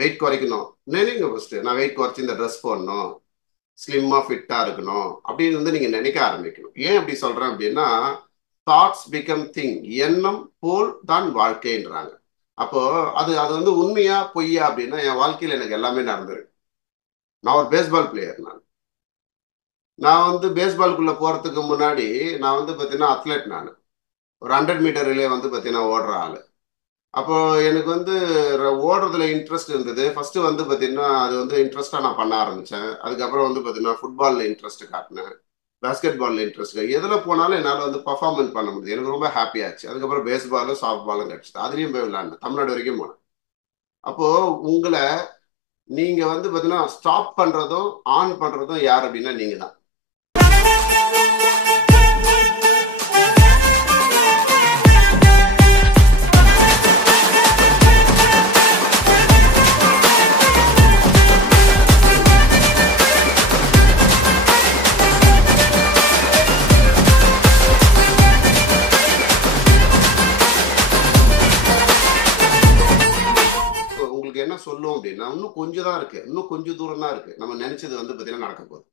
Wait குறைக்கணும். நினைங்க first, நான் வெயிட் குறைச்சி இந்த ட்ரெஸ் போடணும், ஸ்லிம்மா ஃபிட்டா இருக்கணும் அப்படின்னு வந்து நீங்க நினைக்க ஆரம்பிக்கணும். ஏன் அப்படி சொல்றேன் அப்படின்னா, தாட்ஸ் பிகம் திங், எண்ணம் போல் தான் வாழ்க்கைன்றாங்க. அப்போ அது அது வந்து உண்மையா பொய்யா அப்படின்னா, என் வாழ்க்கையில எனக்கு எல்லாமே நடந்திருக்கு. நான் ஒரு பேஸ்பால் பிளேயர். நான் வந்து பேஸ்பாலுக்குள்ள போறதுக்கு முன்னாடி நான் வந்து பார்த்தீங்கன்னா அத்லெட். நான் ஒரு 100 மீட்டர் ரிலே வந்து பார்த்தீங்கன்னா ஓடுற ஆளு. அப்போ எனக்கு வந்து ஓடுறதுல இன்ட்ரெஸ்ட் இருந்தது. ஃபர்ஸ்ட் வந்து பார்த்தீங்கன்னா அது வந்து இன்ட்ரெஸ்டா நான் பண்ண ஆரம்பிச்சேன். அதுக்கப்புறம் வந்து பார்த்தீங்கன்னா ஃபுட்பால்ல இன்ட்ரெஸ்ட் காட்டினேன், பாஸ்கெட் பால்ல இன்ட்ரெஸ்ட். எதுல போனாலும் என்னால் வந்து பர்ஃபார்மன்ஸ் பண்ண முடியுது. எனக்கு ரொம்ப ஹாப்பி ஆச்சு. அதுக்கப்புறம் பேஸ்பாலும் சாஃப்ட் பாலும் கிடைச்சது. அதுலயும் போய் விளையாண்டேன், தமிழ்நாடு வரைக்கும் போனேன். அப்போ உங்களை நீங்க வந்து பார்த்தீங்கன்னா ஸ்டாப் பண்றதும் ஆன் பண்றதும் யார் அப்படின்னா நீங்க தான். உங்களுக்கு என்ன சொல்லும் அப்படின்னா, இன்னும் கொஞ்சம் தான் இருக்கு, இன்னும் கொஞ்சம் தூரம் தான் இருக்கு. நம்ம நினைச்சது வந்து பார்த்தீங்கன்னா நடக்க போகுது.